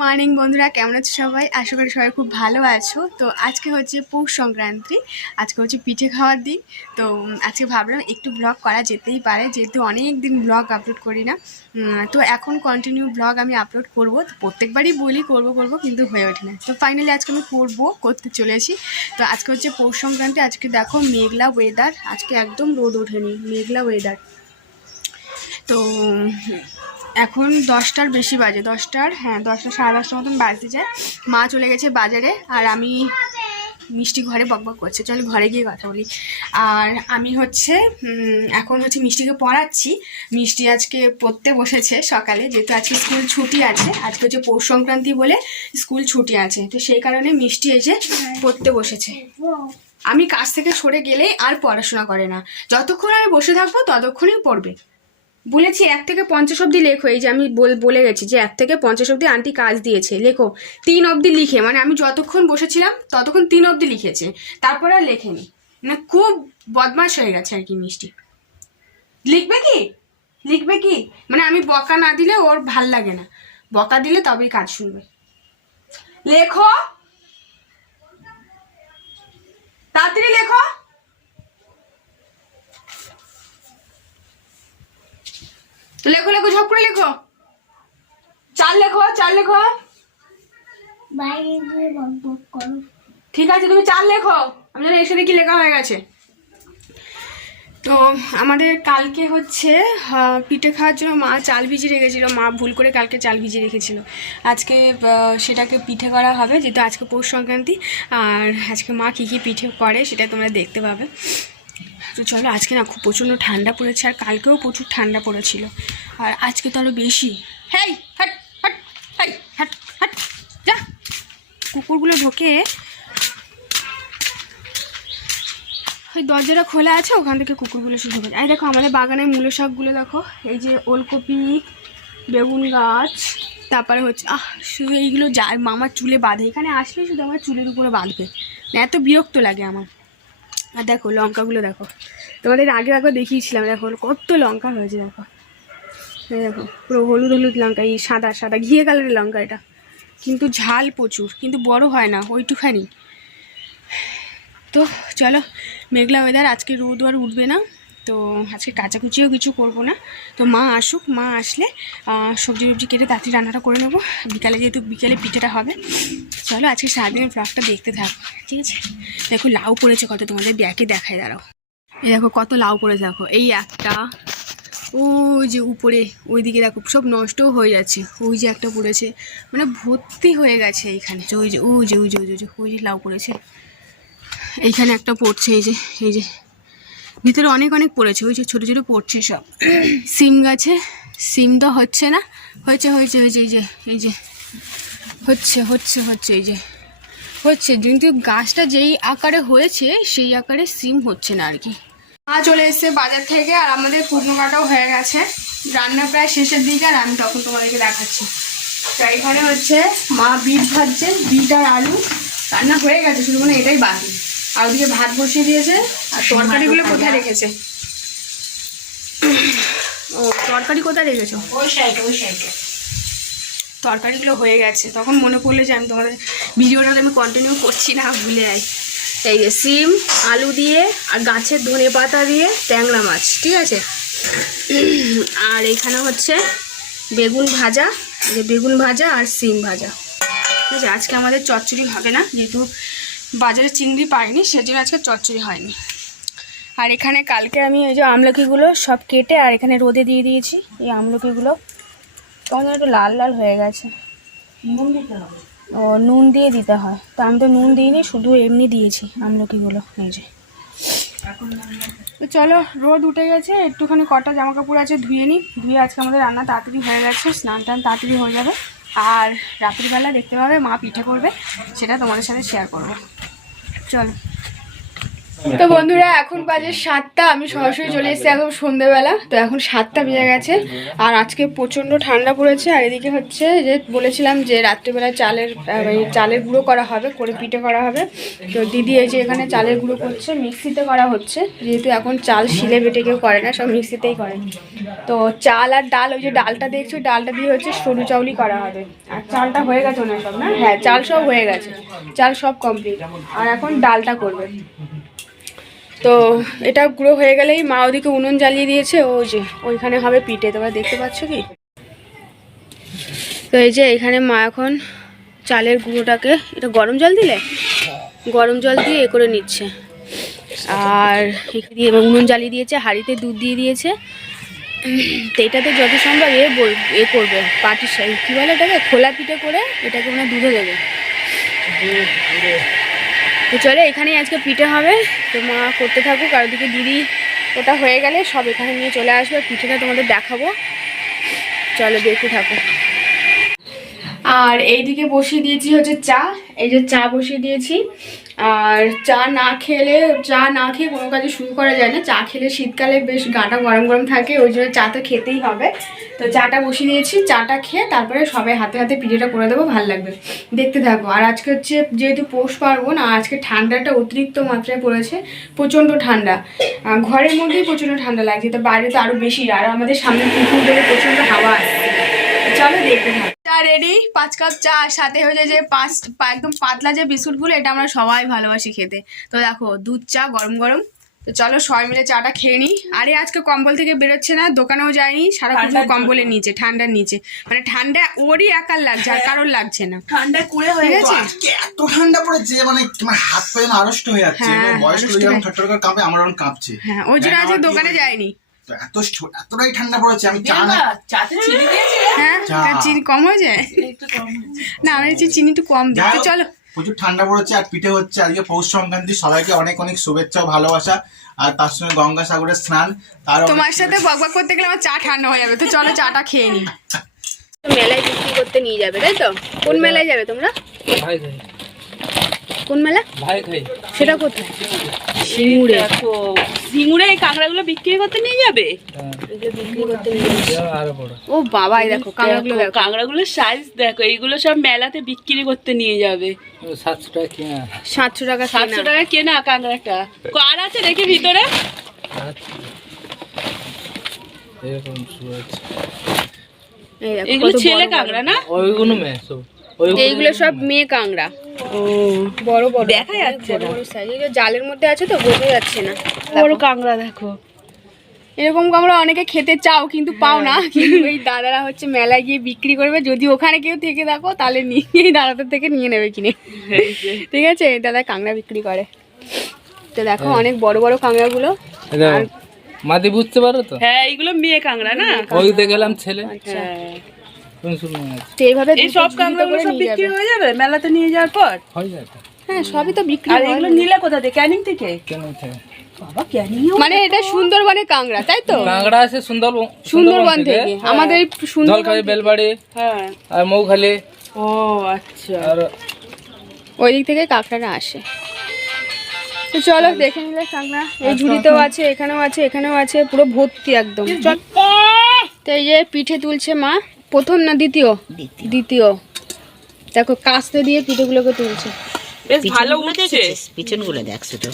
Morning বন্ধুরা, কেমন আছো সবাই? আশা করি সবাই খুব ভালো আছো। তো আজকে হচ্ছে পৌষ সংক্রান্তি, আজকে হচ্ছে পিঠে খাওয়ার দিন। তো আজকে ভাবলাম একটু ব্লগ করা যেতেই পারে, যেহেতু অনেক দিন ব্লগ আপলোড করি না। তো এখন কন্টিনিউ ব্লগ আমি আপলোড করব। প্রত্যেকবারই বলি করব করব, কিন্তু হয়ে ওঠে না। তো ফাইনালি আজকে আমি করব, করতে চলেছি তো আজকে হচ্ছে পৌষ সংক্রান্তি, আজকে দেখো মেঘলা ওয়েদার আজকে একদম রোদ ওঠেনি, মেঘলা ওয়েদার তো এখন দশটার বেশি বাজে, দশটার হ্যাঁ দশটা সাড়ে দশটার মতন বাজতে যায়। মা চলে গেছে বাজারে আর আমি মিষ্টি ঘরে বকবক করছে। চলো ঘরে গিয়ে কথা বলি। আর আমি হচ্ছে এখন হচ্ছে মিষ্টিকে পড়াচ্ছি। মিষ্টি আজকে পড়তে বসেছে সকালে, যেহেতু আজকে স্কুল ছুটি আছে। আজকে হচ্ছে পৌষ সংক্রান্তি বলে স্কুল ছুটি আছে। তো সেই কারণে মিষ্টি এসে পড়তে বসেছে। আমি কাজ থেকে সরে গেলেই আর পড়াশোনা করে না। যতক্ষণ আমি বসে থাকব, ততক্ষণই পড়বে। বলেছি, এক থেকে পঞ্চাশ অবধি লেখো। এই যে আমি বল- গেছি যে এক থেকে পঞ্চাশ অব্দি আন্টি কাজ দিয়েছে। লেখো, তিন অবধি লিখে মানে আমি যতক্ষণ বসেছিলাম, ততক্ষণ তিন অবধি লিখেছে। তারপরে আর লেখেনি। মানে খুব বদমাশ হয়ে গেছে আর কি মিষ্টি। লিখবে কি? লিখবে কি? মানে আমি বকা না দিলে ওর ভালো লাগে না। বকা দিলে তবেই কাজ শুনবে। লেখো। তাড়াতাড়ি লেখো। লেখো লেখো, ঝপ করে লেখো। চার লেখো চার লেখো। ঠিক আছে, তুমি চার লেখো। আমি যেন এসে দেখি লেখা হয়ে গেছে। তো আমাদের কালকে হচ্ছে পিঠে খাওয়ার জন্য মা চাল ভিজিয়ে রেখেছিল। মা ভুল করে কালকে চাল ভিজিয়ে রেখেছিল। আজকে সেটাকে পিঠে করা হবে, যেহেতু আজকে পৌষ সংক্রান্তি। আর আজকে মা কী কী পিঠে করে সেটা তোমরা দেখতে পাবে। তো চলো আজকে না খুব প্রচণ্ড ঠান্ডা পড়েছে আর কালকেও প্রচুর ঠান্ডা পড়েছিল। আর আজকে তো আরও বেশি। হেই, হাট হাট, হেই, হাট হাট, যা। কুকুরগুলো ঢোকে। ওই দরজাটা খোলা আছে, ওখান থেকে কুকুরগুলো শুরু ঢোকে। এই দেখো, আমাদের বাগানের মূলো শাকগুলো দেখো। এই যে ওলকপি, বেগুন গাছ, তারপরে হচ্ছে, আহ, শুধু এইগুলো যা মামার চুলে বাঁধে। এখানে আসলে শুধু আমার চুলের উপরে বাঁধবে। এত বিরক্ত লাগে আমার। আর দেখো, লঙ্কাগুলো দেখো। তোমাদের আগে আগে দেখিয়েছিলাম, দেখো, কত লঙ্কা হয়েছে, দেখো। দেখো, পুরো হলুদ হলুদ লঙ্কা, এই সাদা সাদা, ঘিয়ে কালারের লঙ্কা এটা। কিন্তু ঝাল প্রচুর, কিন্তু বড় হয় না, ওইটুখানি। তো চলো, মেঘলা ওয়েদার আজকে রোদ আর উঠবে না। তো আজকে কাচাকুচিও কিছু করব না। তো মা আসুক মা আসলে সবজি টবজি কেটে তাড়াতাড়ি রান্নাটা করে নেব। বিকালে যেহেতু বিকালে পিঠেটা হবে। চলো আজকে সারাদিনের ফ্লগটা দেখতে থাকো ঠিক আছে? দেখো লাউ পড়েছে কত তোমাদের ব্যাকে দেখায় দাঁড়াও। এই দেখো কত লাউ পড়েছে দেখো। এই একটা ওই যে উপরে ওইদিকে দেখো সব নষ্টও হয়ে যাচ্ছে। ওই যে একটা পড়েছে মানে ভর্তি হয়ে গেছে এইখানে। ওই ওই যে ওই যে ওই যে, ওই যে ওই যে লাউ পড়েছে। এইখানে একটা পড়ছে এই যে এই যে। ভিতরে অনেক অনেক পড়েছে, ওই যে ছোটো ছোটো পড়ছে সব। সিম গাছে, সিম তো হচ্ছে না, হয়েছে হয়েছে হয়েছে, এই যে এই যে, হচ্ছে হচ্ছে হচ্ছে, এই যে, হচ্ছে, কিন্তু গাছটা যেই আকারে হয়েছে, সেই আকারে সিম হচ্ছে না আর কি। মা চলে এসছে বাজার থেকে, আর আমাদের কুটনো কাটাও হয়ে গেছে। রান্না প্রায় শেষের দিকে, আর আমি তখন তোমাদেরকে দেখাচ্ছি। তো এখানে হচ্ছে মা বিট ভাজছে, বিট আর আলু। রান্না হয়ে গেছে, শুধু মানে এটাই বাকি। আর ওদিকে ভাত বসিয়ে দিয়েছে। আর তরকারিগুলো কোথায়? রেখেছে? ও তরকারি কোথায় রেখেছো? ওই সাইডে ওই সাইডে। তরকারিগুলো হয়ে গেছে। তখন মনে পড়লে যে আমি তোমাদের ভিডিওটা আমি কন্টিনিউ করছি না ভুলে যাই। এই যে সিম আলু দিয়ে আর গাছের ধনে পাতা দিয়ে ট্যাংরা মাছ ঠিক আছে? আর এখানে হচ্ছে বেগুন ভাজা যে বেগুন ভাজা আর সিম ভাজা। ঠিক আছে? আজকে আমাদের চচ্চড়ি হবে না যেহেতু বাজারে চিংড়ি পাইনি সেজন্য আজকে চচ্চড়ি হয়নি। আর এখানে কালকে আমি ওই যে আমলকিগুলো সব কেটে আর এখানে রোদে দিয়ে দিয়েছি এই আমলকিগুলো। কেমন একটু লাল লাল হয়ে গেছে। ও নুন দিয়ে দিতে হয়। তো আমি তো নুন দিইনি শুধু এমনি দিয়েছি আমলকিগুলো এই যে। তো চলো রোদ উঠে গেছে একটুখানি কটা জামা কাপড় আছে ধুয়ে নিই ধুয়ে আজকে আমাদের রান্না তাড়াতাড়ি হয়ে গেছে স্নান টান তাড়াতাড়ি হয়ে যাবে। আর রাত্রিবেলা দেখতে পাবে মা পিঠে করবে সেটা তোমাদের সাথে শেয়ার করব। চলো তো বন্ধুরা এখন বাজে সাতটা আমি সরাসরি চলে এসেছি এখন সন্ধেবেলা তো এখন সাতটা বেজে গেছে আর আজকে প্রচণ্ড ঠান্ডা পড়েছে আর এদিকে হচ্ছে যে বলেছিলাম যে রাত্রিবেলা চালের আহ, চালের গুঁড়ো করা হবে করে পিঠে করা হবে। তো দিদি এই যে এখানে চালের গুঁড়ো করছে মিক্সিতে করা হচ্ছে যেহেতু এখন চাল শিলে বেটে কেউ করে না সব মিক্সিতেই করে। তো চাল আর ডাল ওই যে ডালটা দেখছ ডালটা দিয়ে হচ্ছে সরু চাউলই করা হবে। আর চালটা হয়ে গেছে না সব না? হ্যাঁ চাল সব হয়ে গেছে চাল সব কমপ্লিট আর এখন ডালটা করবে। তো এটা গুঁড়ো হয়ে গেলেই মা ওদিকে উনুন জ্বালিয়ে দিয়েছে, ও যে ওইখানে হবে পিঠে, তোমরা দেখতে পাচ্ছ কি? তো এই যে এখানে মা এখন চালের গুঁড়োটাকে, এটা গরম জল দিলে? গরম জল দিয়ে এ করে নিচ্ছে। আর উনুন জ্বালিয়ে দিয়েছে, হাঁড়িতে দুধ দিয়ে দিয়েছে। তো এটাতে যত সম্ভব এ বল, এ করবে পাটির সাই কী বলে এটাকে? খোলা পিঠে করে এটাকে মানে দুধে দেবে। তো চলে এখানেই আজকে পিঠে হবে। তো মা করতে থাকুক, আর ওদিকে দিদি ওটা হয়ে গেলে সব এখানে নিয়ে চলে আসবে, পিঠেটা তোমাদের দেখাবো। চলো দেখতে থাকো আর এইদিকে বসিয়ে দিয়েছি হচ্ছে চা, এই যে চা বসিয়ে দিয়েছি। আর চা না খেলে, চা না খেয়ে কোনো কাজে শুরু করা যায় না। চা খেলে শীতকালে বেশ গাটা গরম গরম থাকে, ওই জন্য চা তো খেতেই হবে। তো চাটা বসিয়ে দিয়েছি, চাটা খেয়ে তারপরে সবাই হাতে হাতে পিঠেটা করে দেবো, ভালো লাগবে। দেখতে থাকো। আর আজকে হচ্ছে যেহেতু পৌষ পার্বণ, আর আজকে ঠান্ডাটা অতিরিক্ত মাত্রায় পড়েছে, প্রচণ্ড ঠান্ডা। ঘরের মধ্যেই প্রচণ্ড ঠান্ডা লাগছে, তো বাইরে তো আরও বেশি। আর আমাদের সামনে পুকুর থেকে প্রচণ্ড হাওয়া আসছে। চলো দেখতে চা রেডি পাঁচ কাপ চা সাথে হয়ে যায় যে পাঁচ পা- একদম পাতলা যে বিস্কুটগুলো এটা আমরা সবাই ভালোবাসি খেতে। তো দেখো দুধ চা গরম গরম। তো চলো সবাই মিলে চাটা খেয়ে নিই। আরে আজকে কম্বল থেকে বেরোচ্ছে না দোকানেও যায়নি সারা কিছু কম্বলের নিচে ঠান্ডার নিচে। মানে ঠান্ডা ওরই একার লাগছে আর কারোর লাগছে না। ঠান্ডা কুড়ে হয়ে গেছে। এত ঠান্ডা পড়েছে মানে তোমার হাত পায়ে যেন আড়ষ্ট হয়ে যাচ্ছে। হ্যাঁ, হয়ে- করে কাঁপে আমার কাঁপছে। হ্যাঁ ওই জন্য হ্যাঁ, আজকে দোকানে যায়নি। এত এতটাই ঠান্ডা পড়েছে আমি চা না চাতে চিনি হ্যাঁ চিনি কম হয়ে যায়? একটু কম না আমি হচ্ছে চিনি একটু কম দিই। চলো। প্রচুর ঠান্ডা পড়েছে আর পিঠে হচ্ছে আজকে পৌষ সংক্রান্তি সবাইকে অনেক অনেক শুভেচ্ছা ভালোবাসা। আর তার সঙ্গে গঙ্গা সাগরের স্নান তার তোমার সাথে বকবক করতে গেলে আমার চা ঠান্ডা হয়ে যাবে তো চলো চাটা খেয়ে নিই। মেলায় বিক্রি করতে নিয়ে যাবে তাই তো? কোন মেলায় যাবে তোমরা? কোন মেলা? ভাই সেটা কোথায়? সিঙ্গুরে সিঙ্গুরে এই কাঁকড়াগুলো বিক্রি করতে নিয়ে যাবে? বিক্রি করতে নিয়ে যাবে। আরও বড়। ও বাবা এই দেখো কাঁকড়াগুলো দেখো। সাইজ দেখো এইগুলো সব মেলাতে বিক্রি করতে নিয়ে যাবে। সাতশো টাকা কিনা। সাতশো টাকা সাতশো টাকা কেনা কাঁকড়াটা। কার আছে দেখি ভিতরে? এগুলো ছেলে কাঁকড়া না? ওইগুলো মেয়ে সব। এইগুলো সব মেয়ে কাঁকড়া। বড় বড় দেখা যাচ্ছে না। জালের মধ্যে আছে তো বোঝা যাচ্ছে না। বড় কাঁকড়া দেখো। এরকম কাঁকড়া অনেকে খেতে চাও কিন্তু পাও না। কিন্তু এই দাদারা হচ্ছে মেলায় গিয়ে বিক্রি করবে। যদি ওখানে কেউ থেকে দেখো তাহলে নিয়ে এই দাদাদের থেকে নিয়ে নেবে কিনে। ঠিক আছে? দাদা কাঁকড়া বিক্রি করে। তো দেখো অনেক বড় বড় কাঁকড়াগুলো। মাদি বুঝতে পারো তো? হ্যাঁ এইগুলো মেয়ে কাঁকড়া না? ওইতে গেলাম ছেলে। আচ্ছা। হ্যাঁ কোন শুরু আছে তো এইভাবে এই সব ঝুড়িতে সব বিক্রি হয়ে যাবে? মেলাতে নিয়ে যাওয়ার পর? হয়ে যায় হ্যাঁ সবই তো বিক্রি আর এগুলো নিলে কোথা থেকে? ক্যানিং থেকে? কেন থেকে? মানে এটা সুন্দরবনের কাঁকড়া তাই তো? কাঁকড়া আছে সুন্দরবন সুন্দরবন থেকে। আমাদের সুন্দরবন বেলবাড়ি হ্যাঁ। আর মৌখালি। ও আচ্ছা। আর ওই দিক থেকে কাঁকড়াটা আসে। তো চলো দেখে নিলে কাঁকড়া। এই ঝুড়িতেও আছে এখানেও আছে এখানেও আছে পুরো ভর্তি একদম। তো এই যে পিঠে তুলছে মা। প্রথম না দ্বিতীয়? দ্বিতীয়। দেখো কাস্তে দিয়ে পিঠেগুলোকে তুলছে। বেশ ভালো উঠছে। পিছনগুলো দেখ শুধু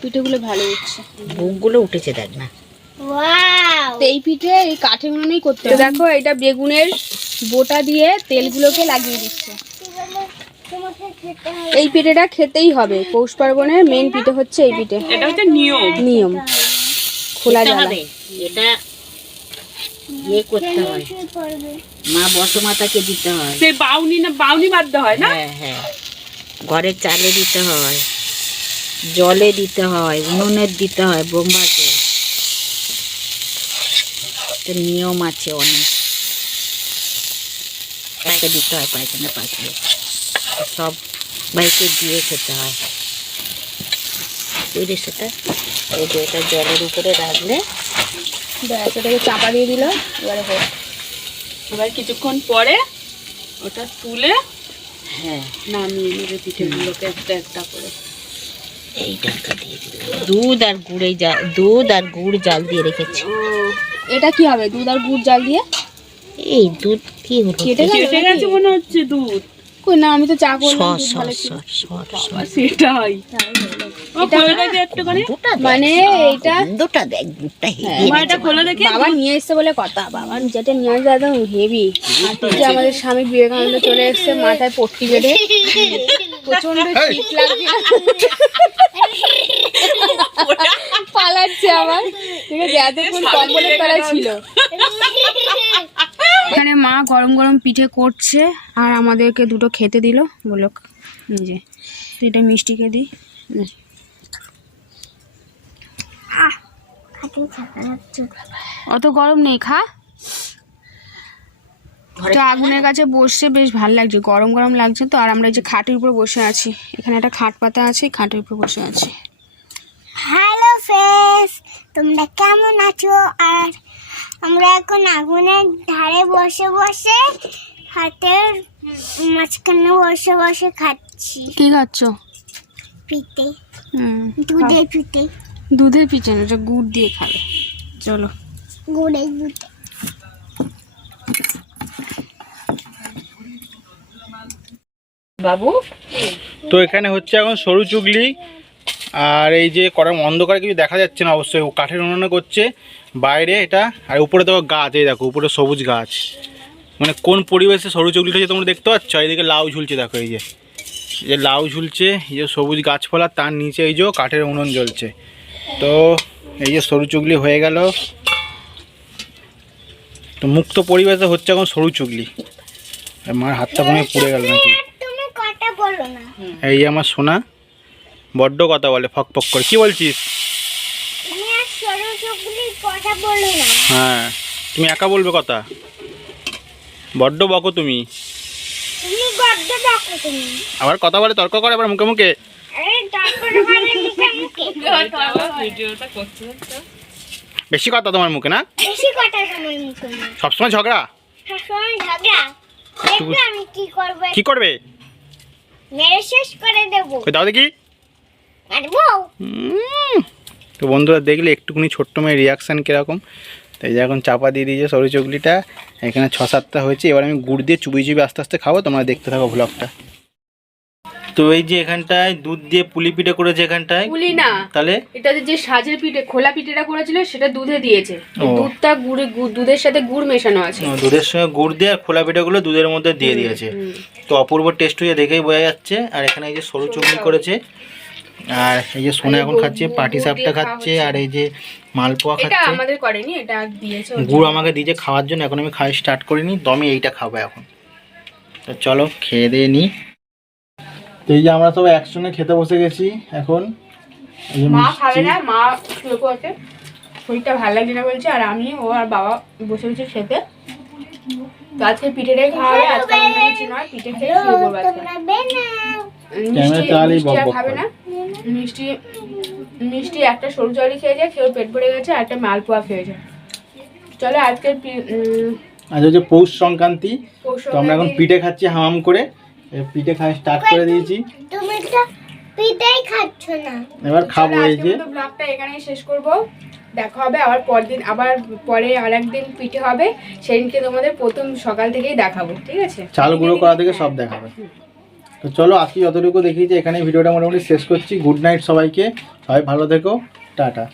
পিঠেগুলো ভালো উঠছে। বুকগুলো উঠেছে দেখ না। তো এই পিঠে এই কাঠের উনুনেই করতে দেখো এটা বেগুনের বোটা দিয়ে তেলগুলোকে লাগিয়ে দিচ্ছে। এই পিঠেটা খেতেই হবে। পৌষ পার্বণের মেন পিঠে হচ্ছে এই পিঠে। এটা হচ্ছে নিয়ম। নিয়ম। খোলা হবে। এটা ইয়ে করতে হয়। মা বসমাতাকে দিতে হয়। সেই বাউনি না বাউনি বাঁধতে হয় না? হ্যাঁ হ্যাঁ। ঘরের চালে দিতে হয় জলে দিতে হয় উনুনের দিতে হয় বোম্বাকে। তো নিয়ম আছে অনেক। একটা দিতে হয় পায়খানা পাঠিয়ে সব বাইকে দিয়ে খেতে হয়। সেটা এটা জলের উপরে রাখলে ব্যাস এটাকে চাপা দিয়ে দিল এবারে হোক। এবার কিছুক্ষণ পরে ওটা তুলে হ্যাঁ নামিয়ে নেবে পিঠেগুলোকে একটা একটা করে। এইটাকে দিয়ে দিলাম। দুধ আর গুড়ে জাল দুধ আর গুড় জাল দিয়ে রেখেছি। এটা কি হবে দুধ আর গুড় জাল দিয়ে? এই দুধ কি হলো কেটে গেছে মনে হচ্ছে দুধ। কই না আমি তো চা করলাম সর সেটাই। একটুখানি? মানে দুটা দেখ দুটা এটা খোলা দেখে বাবা নিয়ে এসছে বলে কথা বাবা যেটা নিয়ে আসবে একদম হেভি যে আমাদের স্বামী বিবেকানন্দ চলে এসছে মাথায় পট্টি বেঁধে। প্রচণ্ড শীত লাগছে। পালাচ্ছে আমার ঠিক আছে এতক্ষণ কম্বলের তলায় ছিল। এখানে মা গরম গরম পিঠে করছে আর আমাদেরকে দুটো খেতে দিল। বলো নিজে তো এটা মিষ্টিকে দিই নে। অত গরম নেই খা। তো আগুনের কাছে বসে বেশ ভালো লাগছে গরম গরম লাগছে তো। আর আমরা এই যে খাটের উপর বসে আছি এখানে একটা খাট পাতা আছে খাটের উপর বসে আছি। হ্যালো ফ্রেন্ডস তোমরা কেমন আছো? আর আমরা এখন আগুনের ধারে বসে বসে হাতের মাঝখানে বসে বসে খাচ্ছি। কি খাচ্ছ? পিঠে। হুম দুধের পিঠে। দুধের পিঠে না ওটা গুড় দিয়ে খাবে। চলো। গুড়ের বাবু? তো এখানে হচ্ছে এখন সরু চুগলি আর এই যে করার অন্ধকারে কিছু দেখা যাচ্ছে না অবশ্যই ও কাঠের উনুনে করছে বাইরে এটা আর উপরে দেখো গাছ এই দেখো উপরে সবুজ গাছ। মানে কোন পরিবেশে সরু চুগলিটা যে তোমরা দেখতে পাচ্ছ? এইদিকে লাউ ঝুলছে দেখো এই যে। এই যে লাউ ঝুলছে এই যে সবুজ গাছপালা তার নিচে এই যে কাঠের উনুন জ্বলছে। তো এই যে সরু চুগলি হয়ে গেল। তো মুক্ত পরিবেশে হচ্ছে এখন সরু চুগলি। আর মার হাতটা কোনো পুড়ে গেল নাকি? এই আমার সোনা বড্ড কথা বলে ফক ফক করে। কি বলছিস? হ্যাঁ তুমি একা বলবে কথা? বড্ড বকো তুমি। আবার কথা বলে তর্ক করে আবার মুখে মুখে? বেশি কথা তোমার মুখে না? বেশি কথা তোমার মুখে সবসময় ঝগড়া? সবসময় ঝগড়া। দেখবে আমি কি করব। কি করবে? মেরে শেষ করে দেবো। ওই দাও দেখি। মারবো? তো বন্ধুরা দেখলে একটুখানি ছোট্ট মেয়ের রিয়াকশান কীরকম? তাই যে এখন চাপা দিয়ে দিয়েছে সরু চকলিটা এখানে ছ সাতটা হয়েছে। এবার আমি গুড় দিয়ে চুবি চুবি আস্তে আস্তে খাব। তোমরা দেখতে থাকো ভ্লগটা তো এই যে এখানটায় দুধ দিয়ে পুলি পিঠে করেছে এখানটায়? পুলি না। তাহলে? এটা যে সাজের পিঠে খোলা পিঠেটা করেছিল সেটা দুধে দিয়েছে। দুধটা গুড়ে দুধের সাথে গুড় মেশানো আছে। দুধের সঙ্গে গুড় দিয়ে আর খোলা পিঠেগুলো দুধের মধ্যে দিয়ে দিয়েছে। তো অপূর্ব টেস্ট হয়ে দেখেই বোঝা যাচ্ছে। আর এখানে এই যে সরু চুগলি করেছে। আর এই যে সোনা এখন খাচ্ছে পাটি সাপটা খাচ্ছে আর এই যে মালপোয়া এটা খাচ্ছে। আমাদের করেনি এটা দিয়েছে গুড় আমাকে দিয়েছে খাওয়ার জন্য এখন আমি খাওয়া স্টার্ট করিনি আমি এইটা খাব এখন। তো চলো খেয়ে দিয়ে নিই তো এই যে আমরা সবাই একসঙ্গে খেতে বসে গেছি এখন। মা খাবে না মা শুয়ে পড়েছে। শরীরটা ভালো লাগছে না বলছে আর আমি ও আর বাবা বসে বসে খেতে। তো আজকে পিঠেটাই খাওয়া হবে আজকে অন্য কিছু নয় পিঠে খেয়ে শুয়ে পড়ব আজকে। মিষ্টি আর খাবে না। মিষ্টি মিষ্টি একটা সরু জলই খেয়েছে খেয়ে পেট ভরে গেছে আর একটা মালপোয়া খেয়েছে চলো আজকে আজ হচ্ছে পৌষ সংক্রান্তি তো আমরা এখন পিঠে খাচ্ছি হামাম করে। পিঠে খাওয়া স্টার্ট করে দিয়েছি। তুমি তো পিঠাই খাচ্ছ না। এবার খাব চলো, এই যে। ব্লগটা এখানেই শেষ করব। দেখা হবে আবার পরদিন আবার পরে আর একদিন পিঠে হবে। সেদিনকে তোমাদের প্রথম সকাল থেকেই দেখাবো ঠিক আছে? চাল গুঁড়ো করা থেকে সব দেখাবে। তো চলো আজকে যতটুকু দেখিয়েছি এখানে ভিডিওটা মোটামুটি শেষ করছি। গুড নাইট সবাইকে। সবাই ভালো থেকো। টাটা।